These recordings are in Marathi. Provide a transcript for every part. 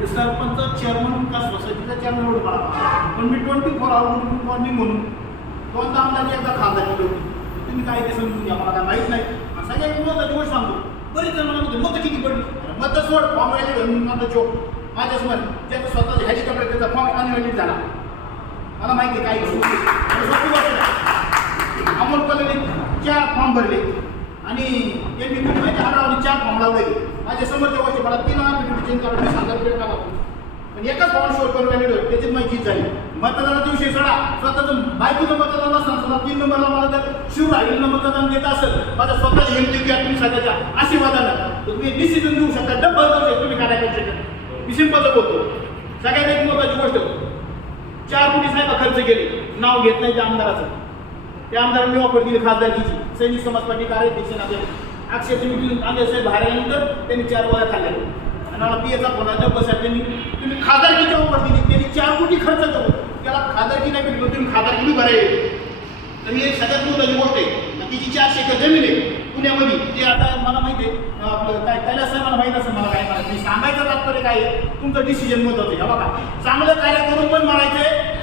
ते सरपंच चेअरमन का सोसायटीचा चेअरमन एवढं मला पण मी ट्वेंटी फोर आवर मॉर्निंग म्हणून. दोनदा आमदार एकदा खासदार केली होती. तुम्ही काय ते समजून घ्या मला काय माहीत नाही. सगळ्या सगळ्यात महत्त्वाची गोष्ट सांगतो. बरीच जण म्हणत मतं किती पडली? मत सोड फॉर्म व्हॅलिड म्हणून माझा चोक माझ्यासमोर त्याचा स्वतःचं हेलिकॉप्टर त्याचा फॉर्म अनव्हॅलिड झाला. मला माहिती आहे काय अमोल कॉलेजने चार फॉर्म भरले. आणि एम बी माहिती हरवली चार फॉर्म लावले. माझ्या समोरच्या वर्षी मला तीन हजार पिटी चेंज करावं पण एकाच फॉर्म शोध करून व्हॅलिड होते माहिती झाली. मतदानाच्या विषयी सोडा स्वतःचं बायकोचं मतदान असताना सुद्धा तीन नंबरला मला जर शिव राहिलं मतदान देत असेल माझ्या स्वतःची हिमती घ्या तुम्ही सध्याच्या आशीर्वादानं तर तुम्ही डिसिजन देऊ शकता. डब्बल करू शकता तुम्ही काय करू शकता. मी सिंपलच बोलतो. सगळ्यात एक महत्वाची गोष्ट चार कोटी साहेब खर्च केले. नाव घेत नाही त्या आमदाराचं. त्या आमदारांनी ऑफर दिली खासदारकीची. सैनिक समाज पार्टी कार्याध्यक्ष नाते अक्षय तुम्ही आले साहेब बाहेर आल्यानंतर त्यांनी चार वया खाल्ल्या. आणि मला पीएचा फोन आला बसायला त्यांनी तुम्ही खासदारकीच्या ऑफर दिली. त्यांनी चार कोटी खर्च करू त्याला खासदारकी नाही भेटलो तुम्ही खासदारकी भराय तर ही एक सगळ्यात महत्वाची गोष्ट आहे. तिची चारशे एकर जमीन आहे पुण्यामध्ये. ते आता मला माहिती आहे अं, आपलं काय कैलास साहेबांना असेल मला काय माहिती सांगायचं तात्पर्य काय तुमचं डिसिजन महत्वाचं आहे. बघा चांगलं कार्य करून पण मारायचंय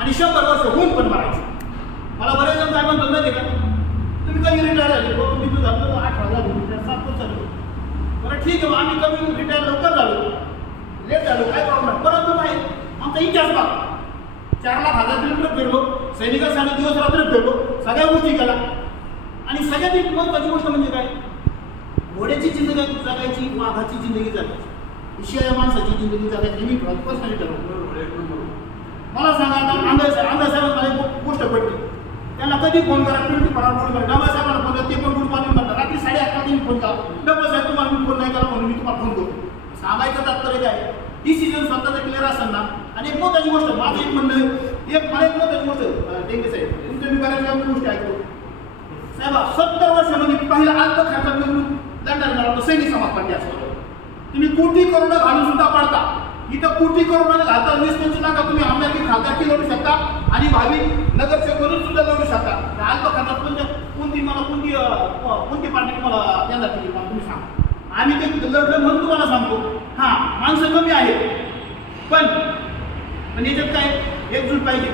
आणि शंभर वर्ष होऊन पण मारायचं मला बरेच जण काय म्हणतात माहिती का? तुम्ही कधी रिटायर झाले? तुम्ही मी तुझं झालं आठ हजार रिटायर सात वर्ष झालो बरं ठीक आहे आम्ही कमी रिटायर लवकर झालो. लेट झालो काय प्रॉब्लेम परंतु काय आमचा इतिहास बघा. चार लाख हजार किलोमीटर फिरलो सैनिकांसाठी दिवस रात्र फिरलो सगळ्या गोष्टी केला आणि सगळ्यात एक महत्वाची गोष्ट म्हणजे काय? घोड्याची जिंदगी जगायची वाघाची जिंदगी जगायची. विषया माणसाची जिंदगी जगायची मी पर्सनली ठरवलं. मला सांगा आता आंधळ आंधळ साहेब मला एक गोष्ट पडली. त्याला कधी फोन करा ट्वेंटी फोर आवर फोन करा. डबा साहेबांना फोन करा ते पण गुड मॉर्निंग म्हणतात. रात्री साडे अकरा वाजता फोन करा डबा साहेब तुम्हाला मी फोन नाही करा म्हणून मी तुम्हाला फोन करतो सांगायचं तात्पर्य काय? डिसिजन स्वतःचा क्लिअर असेल ना? आणि एक महत्वाची गोष्ट माझं एक म्हणणं एक मला एक महत्वाची गोष्ट डेंगे साहेब तुमचं मी बऱ्याच वेळा गोष्टी ऐकतो. साहेब सत्तर वर्षामध्ये पहिला अल्प खर्चात मिळून दंडात मिळाला तो सैनिक समाज पार्टी असतो. तुम्ही कोटी करोड घालून सुद्धा पाडता. इथं कुठे करून घालता वीस पंचवीस लाखा तुम्ही आमदारकी खासदारकी लढू शकता आणि भावी नगरसेवक म्हणून सुद्धा लढू शकता. त्या अल्प खर्चात म्हणजे कोणती मला कोणती कोणती पार्टी तुम्हाला त्यांना मला तुम्ही सांगा. आम्ही ते लढलं म्हणून तुम्हाला सांगतो. हां माणसं कमी आहेत. पण पण याच्यात काय एकजूट पाहिजे.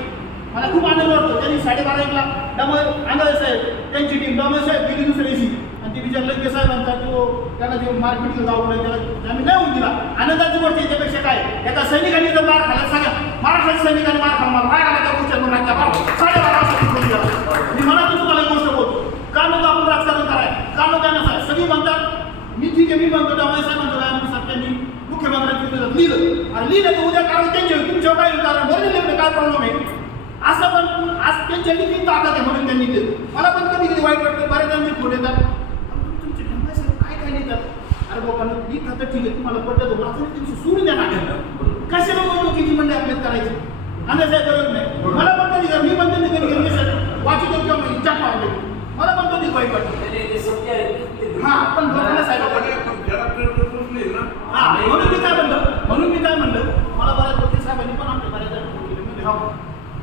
मला खूप आनंद वाटतो. त्यांनी साडेबारा एकला डमळ आंधळे साहेब त्यांची टीम डमळ साहेब गेली दुसऱ्या दिवशी. आणि ते विचारलं की साहेब आमचा तो त्याला ते मारपीट जाऊ त्याला आम्ही नाही होऊन दिला. आनंदाची गोष्ट याच्यापेक्षा काय? एका सैनिकांनी जर मार खायला सांगा महाराष्ट्राच्या सैनिकांनी मार खाला मला काय त्या गोष्टी राज्या साडेबारा वाजता तिथून मी म्हणा तुम्हाला गोष्ट बोलतो. का नको आपण राजकारण कराय? का नको काय नसाय सगळी म्हणतात मी ठीक आहे मी म्हणतो त्यामुळे साहेबांचं काय आम्ही सत्यांनी मुख्यमंत्र्यांची विरोधात लिहिलं. आणि लिहिलं तर उद्या कारण त्यांच्या तुमच्यावर काय कारण बरं लिहिलं काय प्रॉब्लेम आहे? असं पण आज त्यांच्या किती ताकद आहे म्हणून त्यांनी दिलं मला पण कधी कधी वाईट वाटतं बऱ्याच जणांचे फोन येतात "अहो, तुमचे डमळे साहेब काय काय अरे बाबा लिहितात तर ठीक आहे तुम्हाला पडतं तुम्हाला आपण त्यांची सोडून द्या ना कशाला निवडणुकीची मंडळी आपल्याला करायची? अंदाज आहे बरोबर नाही. मला पण कधी मी पण त्यांनी कधी कधी सर. वाचित किंवा इच्छा मारले मला पण कधी वाईट वाटतं हा पण लोकांना साहेब. हा म्हणून मी काय म्हणलं? म्हणून मी काय म्हणलं? मला बऱ्याच वकील साहेबांनी पण आमच्या बऱ्याच हो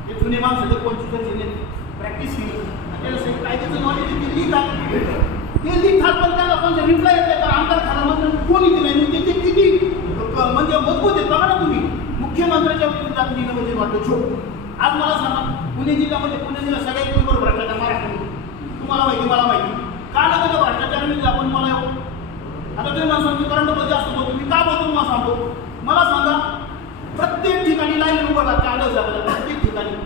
हे जुने माणसं जर पंचवीस वर्षांनी प्रॅक्टिस केली. आणि त्याला सगळं कायद्याचं नॉलेज ते लिहितात ते लिहितात पण त्याला पण रिप्लाय येते तर आमदार खानामध्ये कोणी दिले नाही. म्हणजे ते किती म्हणजे मजबूत आहेत. बघा ना तुम्ही. मुख्यमंत्र्याच्या विरोधात लिहिलं म्हणजे वाटतं. छोट आज मला सांगा पुणे जिल्ह्यामध्ये पुणे जिल्हा सगळ्यात बरोबर भ्रष्टाचार महाराष्ट्रामध्ये तुम्हाला माहिती मला माहिती. का नका त्या भ्रष्टाचार आपण मला आता तुम्ही मला सांगतो करंटमध्ये असतो तुम्ही का बोलतो मला सांगतो? मला सांगा प्रत्येक ठिकाणी लाईन उभं लागते आलं आपल्याला प्रत्येक ठिकाणी.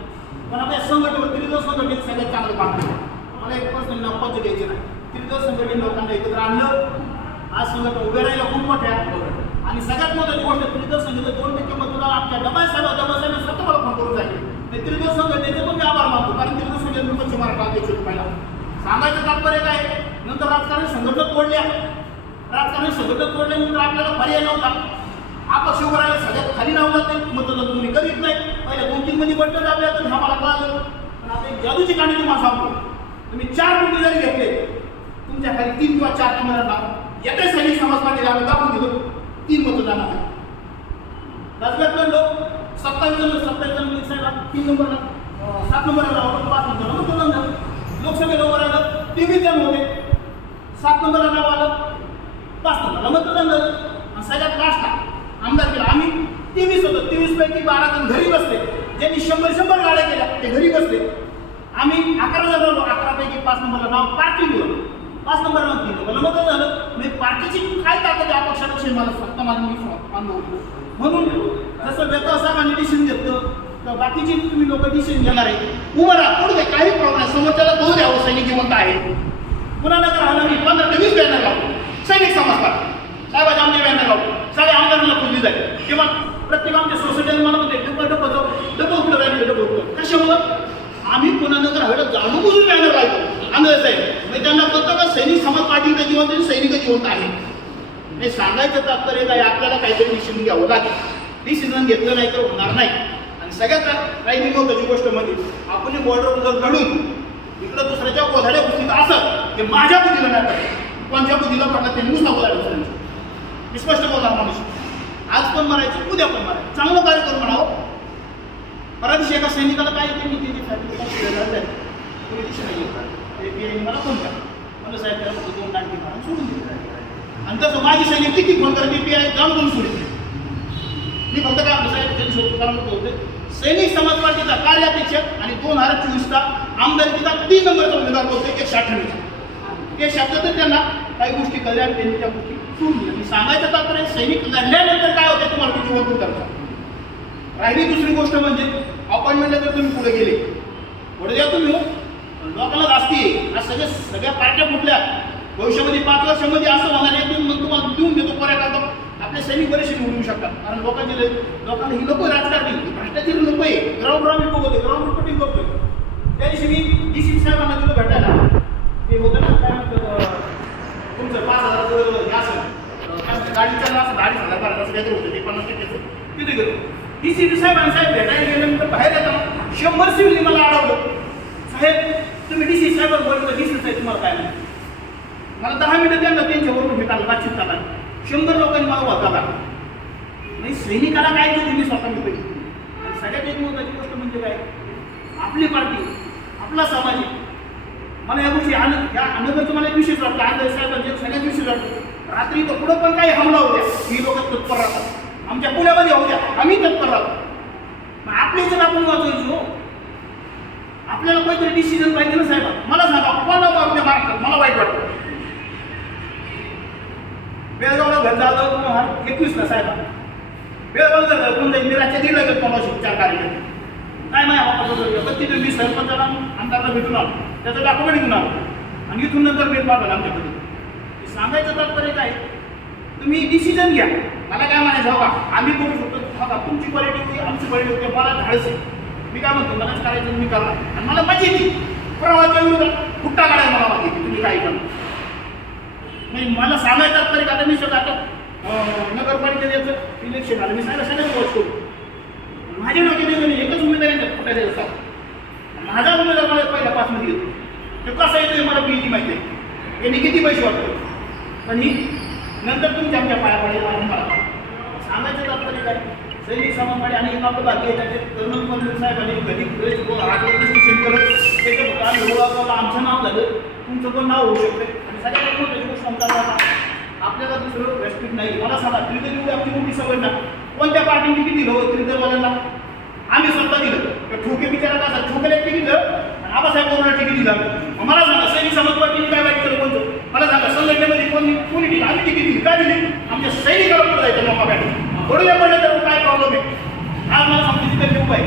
पण आता या संघटनेवर त्रिदल संघटनेत सगळ्यात चांगलं काम केलं मला एक पर्सन नाव द्यायचे नाही. तिथं संघटने लोकांना एकत्र आणलं. आज संघटना उभे राहिला खूप मोठ्या. आणि सगळ्यात महत्वाची गोष्ट त्रिदल संघटनेचं दोन टक्के मतदार आमच्या डबाय साहेब डबाय साहेब स्वतः मला फोन करून जाईल ते त्रिदल संघटनेचे पण मी आभार मानतो कारण त्रिदल संघटने पश्चिम महाराष्ट्र अध्यक्ष पहिला सांगायचं तात्पर्य काय? नंतर राजकारण संघटना तोडल्या राजकारण संघटना तोडल्यानंतर आपल्याला पर्याय नव्हता. अपक्ष उभं राहिला सगळ्यात खाली नाव जाते मतदान तुम्ही करीत नाही. पहिले दोन तीन मध्ये बटन दाबल्या तर हा मला कळालं. पण आता एक जादूची गाणी तुम्हाला सांगतो. तुम्ही चार कोटी जरी घेतले तुमच्या खाली तीन किंवा चार नंबरांना येते सैनिक समाज पार्टीला आम्ही दाखवून दिलो तीन मतदान आहे राजगड लोक सत्तावीस जण सत्तावीस जण एक तीन नंबरला. सात नंबरला राहतो पाच नंबरला. मतदान झालं लोकसभेला उभं राहिलं तेवीस जण होते. सात नंबरला नाव आलं पाच नंबरला मतदान झालं. आणि सगळ्यात लास्टला बारा जण घरी बसले. ज्यांनी शंभर शंभर गाड्या केल्या ते घरी बसले. आम्ही अकरा जण आलो अकरापैकी पाच नंबरला नाव पार्टीवर पाच नंबर दिलं मला मग झालं मी पार्टीची काय ताकद या पक्षापेक्षा मला फक्त मला मी अनुभवलं म्हणून जसं व्यथा साहेबांनी डिसिजन घेतलं तर बाकीची तुम्ही लोक डिसिजन घेणार आहे. उभं राहा पुढे काही प्रॉब्लेम नाही. समोरच्याला दोन द्यावं हो, सैनिक जिवंत आहे. पुन्हा नगर आला मी. पंधरा ते वीस बॅनर लावतो. सैनिक समाजकार साहेबाचे आमचे बॅनर लावतो. सगळ्या आमदारांना खुली जाईल. किंवा प्रत्येक आमच्या सोसायटीला मला म्हणते डबं डबं जाऊ. डबं उठलं राहिले डबं उठलं कशामुळं? आम्ही पुन्हा नगर हवेला जाणून बुजून बॅनर लावतो. आंधळ साहेब मी त्यांना कळतं का सैनिक समाज पार्टी इथं जिवंत आहे, सैनिक जिवंत आहे. हे सांगायचं तात्पर्य काय आपल्याला काहीतरी डिसिजन घ्यावं लागेल. डिसिजन घेतलं नाही तर होणार नाही. आणि सगळ्यात काही महत्वाची गोष्ट म्हणजे आपण बॉर्डर जर लढून इकडं दुसऱ्याच्या गोधाड्या बुद्धीत असं ते माझ्या बुद्धीला नाही पडलं कोणत्या बुद्धीला पडलं ते नुसता बोला दुसऱ्यांचं मी स्पष्ट बोलणार माणूस आज पण मारायचं उद्या पण मारायचं. चांगलं कार्य करू म्हणावं. परत एका सैनिकाला काय येते मी त्याची फॅमिली कोणी नाही मला फोन करा. मला साहेब त्याला दोन टाकी मारून सोडून दिले आणि तसं माझी सैनिक किती फोन करते? पी जाऊन दोन सोडून दिले मी फक्त काय आपलं साहेब त्यांनी काम कारण होते सैनिक समाज पार्टीचा कार्याध्यक्ष आणि दोन हजार चोवीसचा आमदारकीचा तीन नंबरचा उमेदवार बोलतो एकशे अठ्ठ्याण्णव ते शब्दातच त्यांना काही गोष्टी कळल्या आणि त्यांनी त्या गोष्टी सोडून दिल्या. मी सांगायचं तात्पर्य सैनिक लढल्यानंतर काय होते तुम्हाला किती वरतून करता? राहिली दुसरी गोष्ट म्हणजे अपॉइंटमेंटला जर तुम्ही पुढे गेले पुढे द्या तुम्ही हो. लोकांना जास्ती आज सगळ्या सगळ्या पार्ट्या कुठल्या भविष्यामध्ये पाच वर्षामध्ये असं होणार आहे तुम्ही मग तुम्हाला देऊन देतो पर्यटक आपले सैनिक बरेचसे निवडू शकतात. कारण लोकांचे लय- लोकांना ही लोक राजकारणी. भ्रष्टाचारी लोक आहे ग्राउंड राऊंड बघतोय ग्राउंड रिपोर्टिंग करतोय. त्या दिवशी मी डी सी साहेबांना तिथं भेटायला. ते होतं ना काय म्हणतात तुमचं पाच हजाराचं हे असेल. काय असं अडीच हजार बारा असं काहीतरी होतं ते पन्नास टक्केचं तिथे गेलो. डी सी साहेबांना साहेब भेटायला गेल्यानंतर बाहेर येताना शंभर सिव्हिलनी मला अडवलं. साहेब तुम्ही डी सी साहेबांना बोलतो डी सी साहेब तुम्हाला काय नाही मला दहा मिनिटं त्यांना त्यांच्याबरोबर भेटायला बातचीत करायला शंभर लोकांनी मला वाचायला नाही म्हणजे सैनिकाला काय केलं मी स्वतः मी पहिली आणि सगळ्यात एक महत्वाची गोष्ट म्हणजे काय? आपली पार्टी आपला समाज मला या गोष्टी आनंद या आनंदाचं मला एक विशेष वाटतं. आनंद साहेबांचे सगळ्यात विशेष वाटतं. रात्री तर पुढं पण काही हमला होत्या ही लोक तत्पर राहतात. आमच्या पुण्यामध्ये होत्या द्या. आम्ही तत्पर राहतो. मग आपली जर आपण वाचवायचो. हो. आपल्याला काहीतरी डिसिजन पाहिजे ना साहेब. मला सांगा कोणा बाबतीत महाराष्ट्रात मला वाईट वाटतं. बेळगावला घर झालं तुम्हाला एकवीसला साहेब. बेळगाव जर कोण जाईल मी राज्यात दिलं गेलं कोणाशी चार कार्य काय माहिती आपण पत्ती मी सरपंचाला आमदारला भेटून आलो. त्याचं डॉक्युमेंट घेऊन आलो. आणि इथून नंतर भेट पाठवला आमच्याकडे सांगायचं तात्पर्य काय? तुम्ही डिसिजन घ्या. मला काय म्हणायचं हो का? आम्ही करू शकतो. हो का? तुमची क्वालिटी होती आमची क्वालिटी होती. मला धाडस. आहे मी काय म्हणतो मलाच करायचं मी करणार आणि मला मजा येते. प्रवाहाच्या विरोधात फुट्टा काढायला मला माहिती की तुम्ही काय करणार नाही मला सांगायचं तरी आता मी स्वतः आता अं, इलेक्शन आलं मी सांगा सगळ्यात वॉच माझ्या डोक्यात नाही एकच उमेदवार येतात फुटायचे असतात माझा उमेदवार मला पहिल्या पाचमध्ये येतो. ते कसं येतोय मला बीजी माहिती आहे. यांनी किती पैसे वाटतो पण ही नंतर तुमच्या आमच्या पाया पडेल आणि सांगायचं तात्पर्य काय? सैनिक समाजपाडी आणि आपलं बाकी आहे त्याचे कर्नल पंडित साहेबांनी कधी पुढे आठ वर्ष शिक्षण करत त्याच्या भूतान एवढं आमचं नाव झालं. तुमचं पण नाव होऊ शकते. आणि सगळ्यात महत्त्वाची गोष्ट समजा आपल्याला दुसरं रेस्पेक्ट नाही. मला सांगा त्रिदल एवढी आमची मोठी सवय ना कोणत्या पार्टीने किती दिलं हो त्रिदलवाल्यांना? आम्ही स्वतः दिलं. तर ठोके बिचारा कसा ठोकेला एक तिकीट दिलं? आणि आबासाहेब कोरोना तिकीट दिलं? मग मला सांगा सैनिक समाज पार्टीने काय वाईट केलं कोणतं? मला सांगा संघटनेमध्ये कोणी कोणी दिलं? आम्ही तिकीट दिली? काय दिली? आमच्या सैनिकाला पुढे जायचं नोका बॅट थोडं पडलं तर प्रॉब्लेम आहे आज मला सांगते तिथे लिहू आहे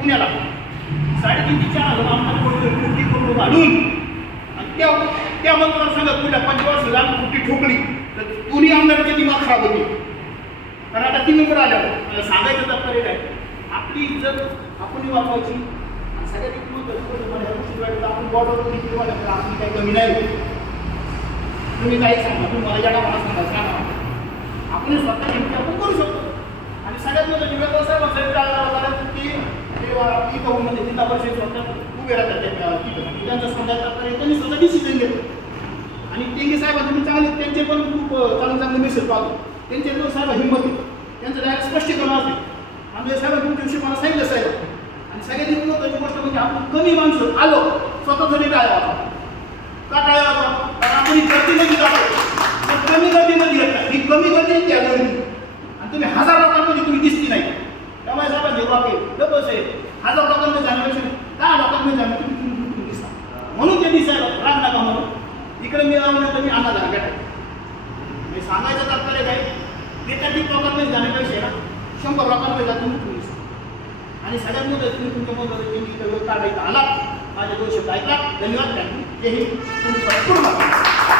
पुण्याला. साडेतीन आलो चार हजार आमच्या घालून त्या त्या मग मला सांगा तुला पंचवास हजार कोटी ठोकली तर दोन्ही आमदारांचे दिमाग खराब होते. कारण आता तीन नंबर आल्यावर मला सांगायचं तात्पर्य काय? आपली इज्जत आपण वापरायची सगळ्यात एक महत्त्वाची मला ह्या गोष्टी वाटतं आपण बॉर्डरवर किती वाटत आपली काही कमी नाही तुम्ही काही सांगा तुम्ही मला येणार मला सांगा. सांगा आपण स्वतः नेमकी आपण करू शकतो आणि सगळ्यात मोठं निवेदन साहेब साहेब कारण की ते वा- ती कहून म्हणजे जिल्हा परिषद स्वतः उभे राहतात त्या तिथं त्यांचा त्यांनी स्वतः डिसिजन घेतो आणि टेंगे साहेबांचे मी चांगले त्यांचे पण खूप चांगले चांगले मेसेज पाहतो त्यांचे तो साहेब हिंमत येतो त्यांचं डायरेक्ट स्पष्टीकरण असते आमच्या साहेब तुमच्या विषयी मला सांगितलं साहेब आणि सगळ्यात महत्त्वाची गोष्ट म्हणजे आपण कमी माणसं आलो स्वतः जरी काय का काय कारण आपण गर्दी नाही जातो कमी गर्दीमध्ये येत नाही ही कमी गर्दी आहे त्या गर्दी आणि तुम्ही हजार लोकांमध्ये तुम्ही दिसली नाही. त्यामुळे साहेब आहे डबस आहे. हजार लोकांमध्ये जाण्यापेक्षा दहा लोकांमध्ये जाणं तुम्ही तुम्ही दिसता. म्हणून ते दिसायला राग नका म्हणून इकडे मी लावून तर मी अन्ना झाला मी सांगायचं तात्पर्य काय? एकाधिक लोकांमध्ये जाण्यापेक्षा शंभर लोकांमध्ये जा तुम्ही तुम्ही दिसता. आणि सगळ्यात मोठं तुम्ही तुमच्या मोठं तुम्ही मत काढायचा आला माझे दोन शब्द ऐकला. धन्यवाद थँक्यू. हे हिंद. पूर्ण